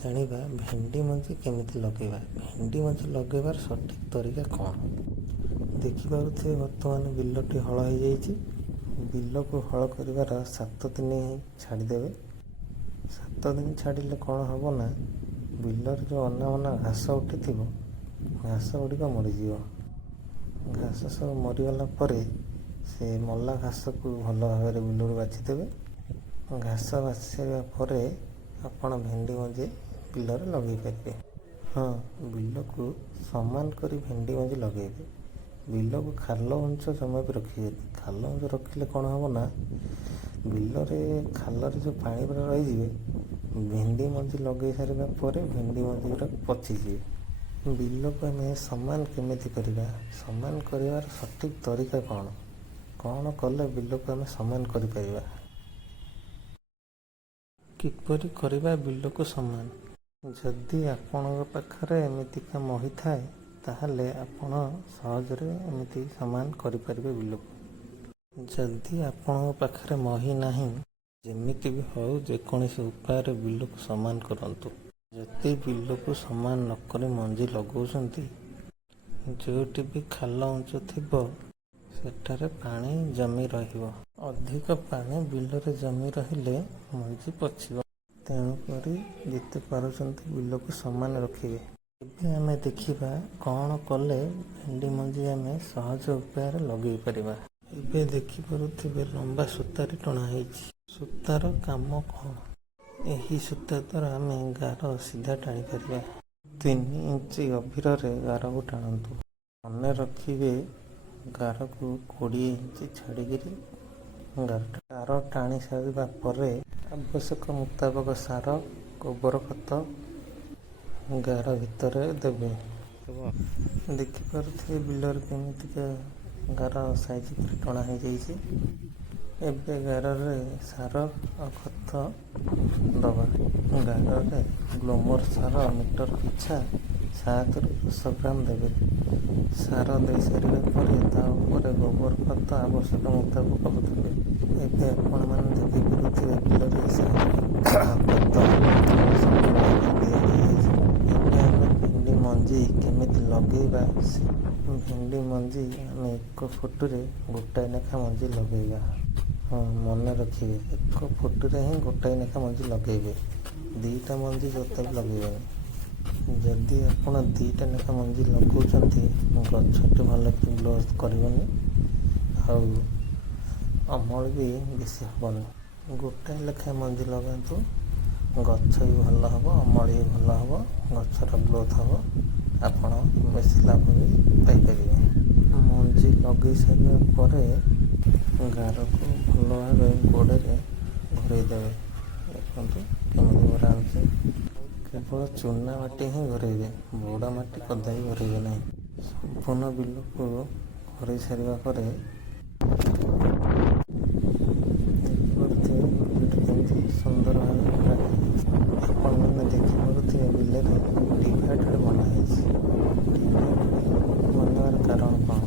ଜାଣିବା ଭେଣ୍ଡି ମଞ୍ଜି କେମିତି ଲଗାଇବା। ଭେଣ୍ଡି ମଞ୍ଜି ଲଗାଇବାର ସଠିକ୍ ତରିକା କ'ଣ? ଦେଖିପାରୁଥିବେ ବର୍ତ୍ତମାନ ବିଲଟି ହଳ ହୋଇଯାଇଛି। ବିଲକୁ ହଳ କରିବାର 7 ଦିନ ଛାଡ଼ିଦେବେ। 7 ଦିନ ଛାଡ଼ିଲେ କ'ଣ ହେବ ନା, ବିଲରେ ଯେଉଁ ଅନାବନା ଘାସ ଉଠିଥିବ, ଘାସ ଗୁଡ଼ିକ ମରିଯିବ। ଘାସ ସବୁ ମରିଗଲା ପରେ ସେ ମଲା ଘାସକୁ ଭଲ ଭାବରେ ବିଲରୁ ବାଛିଦେବେ। ଘାସ ବାଛି ସାରିବା ପରେ ଆପଣ ଭେଣ୍ଡି ମଞ୍ଜି ବିଲରେ ଲଗାଇ ପାରିବେ। ହଁ, ବିଲକୁ ସମାନ କରି ଭେଣ୍ଡି ମଞ୍ଜି ଲଗାଇବେ। ବିଲକୁ ଖାଲ ଉଞ୍ଚ ଜମା ବି ରଖିବେନି। ଖାଲ ଉଞ୍ଚ ରଖିଲେ କ'ଣ ହେବ ନା, ବିଲରେ ଖାଲରେ ଯେଉଁ ପାଣି ଗୁଡ଼ା ରହିଯିବେ, ଭେଣ୍ଡି ମଞ୍ଜି ଲଗାଇ ସାରିବା ପରେ ଭେଣ୍ଡି ମଞ୍ଜି ଗୁଡ଼ାକ ପଚିଯିବେ। ବିଲକୁ ଆମେ ସମାନ କେମିତି କରିବା? ସମାନ କରିବାର ସଠିକ୍ ତରିକା କ'ଣ? କ'ଣ କଲେ ବିଲକୁ ଆମେ ସମାନ କରିପାରିବା? କିପରି କରିବା ବିଲକୁ ସମାନ? ଯଦି ଆପଣଙ୍କ ପାଖରେ ଏମିତିକା ମହି ଥାଏ, ତାହେଲେ ଆପଣ ସହଜରେ ଏମିତି ସମାନ କରିପାରିବେ ବିଲକୁ। ଯଦି ଆପଣଙ୍କ ପାଖରେ ମହି ନାହିଁ, ଯେମିତି ବି ହେଉ ଯେକୌଣସି ଉପାୟରେ ବିଲକୁ ସମାନ କରନ୍ତୁ। ଯଦି ବିଲକୁ ସମାନ ନକରି ମଞ୍ଜି ଲଗାଉଛନ୍ତି, ଯେଉଁଠି ବି ଖାଲ ଉଞ୍ଚ ଥିବ ସେଠାରେ ପାଣି ଜମି ରହିବ। ଅଧିକ ପାଣି ବିଲରେ ଜମି ରହିଲେ ମଞ୍ଜି ପଚିବ। ତେଣୁକରି ଯେତେ ପାରୁଛନ୍ତି ବିଲକୁ ସମାନ ରଖିବେ। ଏବେ ଆମେ ଦେଖିବା କ'ଣ କଲେ ଭେଣ୍ଡି ମଞ୍ଜି ଆମେ ସହଜ ଉପାୟରେ ଲଗାଇ ପାରିବା। ଏବେ ଦେଖିପାରୁଥିବେ ଲମ୍ବା ସୂତାରେ ଟଣା ହେଇଛି। ସୂତାର କାମ କ'ଣ? ଏହି ସୂତା ଦ୍ୱାରା ଆମେ ଗାର ସିଧା ଟାଣିପାରିବା। 3 ଇଞ୍ଚ ଗଭୀରରେ ଗାରକୁ ଟାଣନ୍ତୁ। ମନେ ରଖିବେ, ଗାରକୁ 20 ଇଞ୍ଚ ଛାଡ଼ିକିରି ଗାର ଟାଣି ସାରିବା ପରେ ଆବଶ୍ୟକ ମୁତାବକ ସାର, ଗୋବର ଖତ ଗାର ଭିତରେ ଦେବେ। ଦେଖିପାରୁଥିବେ ବିଲରେ କେମିତିକା ଗାର ସାଇଜ କରି ଟଣା ହେଇଯାଇଛି। ଏବେ ଗାରରେ ସାର ଆଉ ଖତ ଦେବା। ଗାରରେ ଗ୍ଲୋମର ସାର ମିଟର ପିଛା 7ରୁ 10 ଗ୍ରାମ ଦେବେ। ସାର ଦେଇସାରିବା ପରେ ତା ଉପରେ ଗୋବର ଖତ ଆବଶ୍ୟକ ମୁତାବକ ଦେବେ। ଏବେ ଆପଣମାନେ ଦେଖିପାରୁଥିବେ ବିଲରେ ଖତ ଦିଆଯାଇଛି। ଏବେ ଆମେ ଭେଣ୍ଡି ମଞ୍ଜି କେମିତି ଲଗାଇବା? ଭେଣ୍ଡି ମଞ୍ଜି ଆମେ 1 ଫୁଟରେ ଗୋଟାଏ ଲେଖା ମଞ୍ଜି ଲଗାଇବା। ହଁ, ମନେ ରଖିବେ, 1 ଫୁଟରେ ହିଁ ଗୋଟାଏ ଲେଖା ମଞ୍ଜି ଲଗାଇବେ। 2ଟା ମଞ୍ଜି ଯଥା ବି ଲଗାଇବେନି। ଯଦି ଆପଣ 2ଟା ଲେଖା ମଞ୍ଜି ଲଗାଉଛନ୍ତି, ଗଛଟି ଭଲ ଗ୍ରୋଥ୍ କରିବନି ଆଉ ଅମଳ ବି ବେଶୀ ହେବନି। ଗୋଟାଏ ଲେଖାଏଁ ମଞ୍ଜି ଲଗାନ୍ତୁ, ଗଛ ବି ଭଲ ହେବ, ଅମଳ ବି ଭଲ ହେବ, ଗଛର ଗ୍ରୋଥ୍ ହେବ, ଆପଣ ବେଶୀ ଲାଭ ବି ପାଇପାରିବେ। ମଞ୍ଜି ଲଗାଇ ସାରିବା ପରେ ଗାରକୁ ଭଲ ଭାବେ ଗୋଡ଼ରେ ଘୋରେଇ ଦେବେ। ଦେଖନ୍ତୁ କେମିତି ଘୋରା ହେଉଛି। କେବଳ ଚୂନା ମାଟି ହିଁ ଘୋରେଇବେ, ବୋଡ଼ା ମାଟି କଦାପି ଘୋରେଇବେ ନାହିଁ। ସମ୍ପୂର୍ଣ୍ଣ ବିଲକୁ ଘୋରେଇ ସାରିବା ପରେ ଦେଖିପାରୁଥିବେ ବିଲଟି କେମିତି ସୁନ୍ଦର ଭାବେ ଘୋରା ହେଇଯାଇଛି। ଆପଣମାନେ ଦେଖିପାରୁଥିବେ ବିଲରେ ଡିଭାଇଡର୍ ବନା ହେଇଛି। ଡିଭାଇଡର୍ ବନେଇବାର କାରଣ କ'ଣ?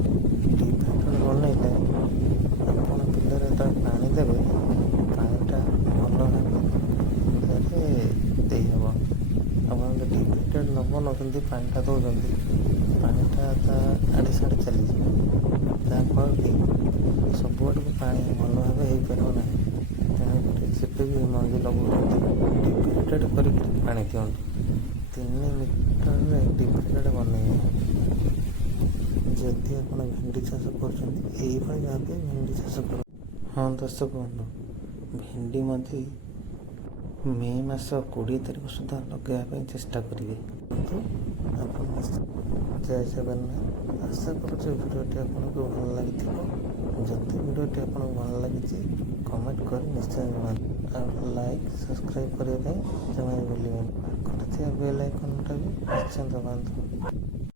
ଡିଭାଇଡର୍ ବନେଇଲେ ଆପଣ ବିଲରେ ଯେତେବେଳେ ପାଣି ଦେବେ, ପାଣିଟା ଭଲ ଭାବେ ବିଲରେ ଦେଇହେବ। ଆପଣ ଯଦି ଡିଭାଇଡର୍ ନ ବନାଉଛନ୍ତି, ପାଣିଟା ଦେଉଛନ୍ତି, ପାଣିଟା ତା ଆଡ଼େ ସାଡ଼େ ଚାଲିଯିବ। ଯାହାଫଳରେ ସବୁଆଡ଼କୁ ପାଣି ଭଲ ଭାବେ ହେଇପାରିବ ନାହିଁ। ତେଣୁକରି ଯେବେ ବି ମଞ୍ଜି ଲଗାଉଛନ୍ତି, ଡିଭାଇଡର୍ କରିକି ପାଣି ଦିଅନ୍ତୁ। 3 ମିଟରରେ ଡିଭାଇଡର୍ ବନେଇବେ। ଯଦି ଆପଣ ଭେଣ୍ଡି ଚାଷ କରୁଛନ୍ତି, ଏଇଭଳି ଭାବେ ଭେଣ୍ଡି ଚାଷ କରନ୍ତୁ। ହଁ ଦର୍ଶକ ବନ୍ଧୁ, ଭେଣ୍ଡି ମଞ୍ଜି ମେ ମାସ 20 ତାରିଖ ସୁଦ୍ଧା ଲଗାଇବା ପାଇଁ ଚେଷ୍ଟା କରିବେ। ଆପଣ ଜୟ ଜଗନ୍ନାଥ। ଆଶା କରୁଛି ଭିଡ଼ିଓଟି ଆପଣଙ୍କୁ ଭଲ ଲାଗିଥିବ। ଯଦି ଭିଡ଼ିଓଟି ଆପଣଙ୍କୁ ଭଲ ଲାଗିଛି, କମେଣ୍ଟ କରି ନିଶ୍ଚୟ ଜଣାନ୍ତୁ। ଆଉ ଲାଇକ୍, ସବସ୍କ୍ରାଇବ୍ କରିବା ପାଇଁ ଜମା ବି ଭୁଲିବେନି। ପାଖରେ ଥିବା ବେଲ୍ ଆଇକନ୍ଟା ବି ନିଶ୍ଚୟ ଦବାନ୍ତୁ।